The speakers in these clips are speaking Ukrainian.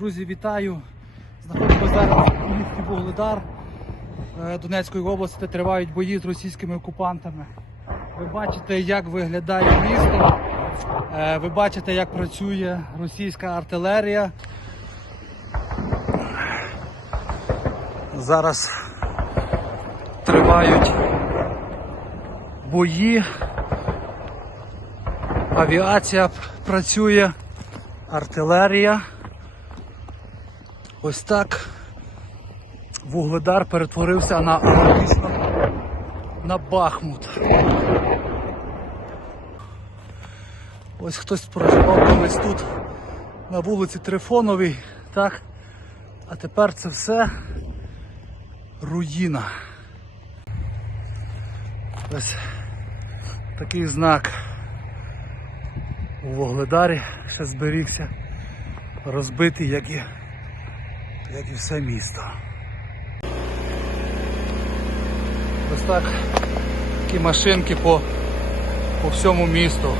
Друзі, вітаю! Знаходимося зараз у місті Вугледар е, Донецької області, де тривають бої з російськими окупантами. Ви бачите, як виглядає місто. Е, Ви бачите, як працює російська артилерія. Зараз тривають бої. Авіація працює, артилерія. Ось так Вугледар перетворився на аналогічно на Бахмут. Ось хтось проживав колись тут на вулиці Трифоновій, так? А тепер це все руїна. Ось такий знак у Вугледарі ще зберігся, розбитий, як і, як і все місто. Ось так такі машинки по, по всьому місту.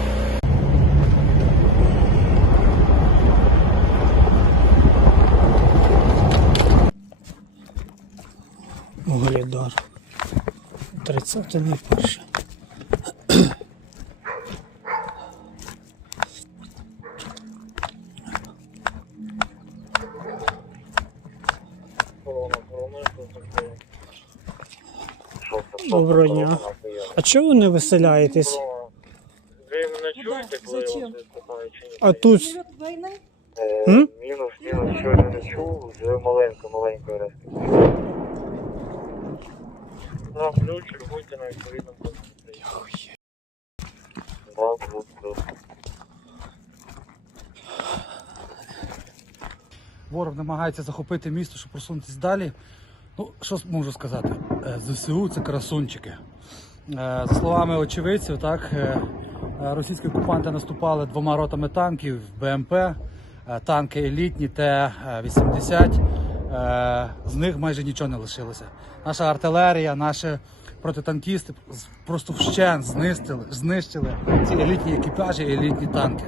Вугледар. 30 не Доброго дня. А чого ви не виселяєтесь? Ви мене чуєте, коли я вас виступаю чи ні? А тут Е, М? Мінус, мінус, що я не чув, вже маленько, маленько раз. На ключ, будьте на відповідному позиції. Два, плюс, плюс. Ворог намагається захопити місто, щоб просунутися далі. Ну, що можу сказати? Е, ЗСУ це красунчики. Е, За словами очевидців, так, е, російські окупанти наступали двома ротами танків БМП, е, танки елітні Т-80. Е, З них майже нічого не лишилося. Наша артилерія, наші протитанкісти просто вщент знищили, знищили ці елітні екіпажі, елітні танки.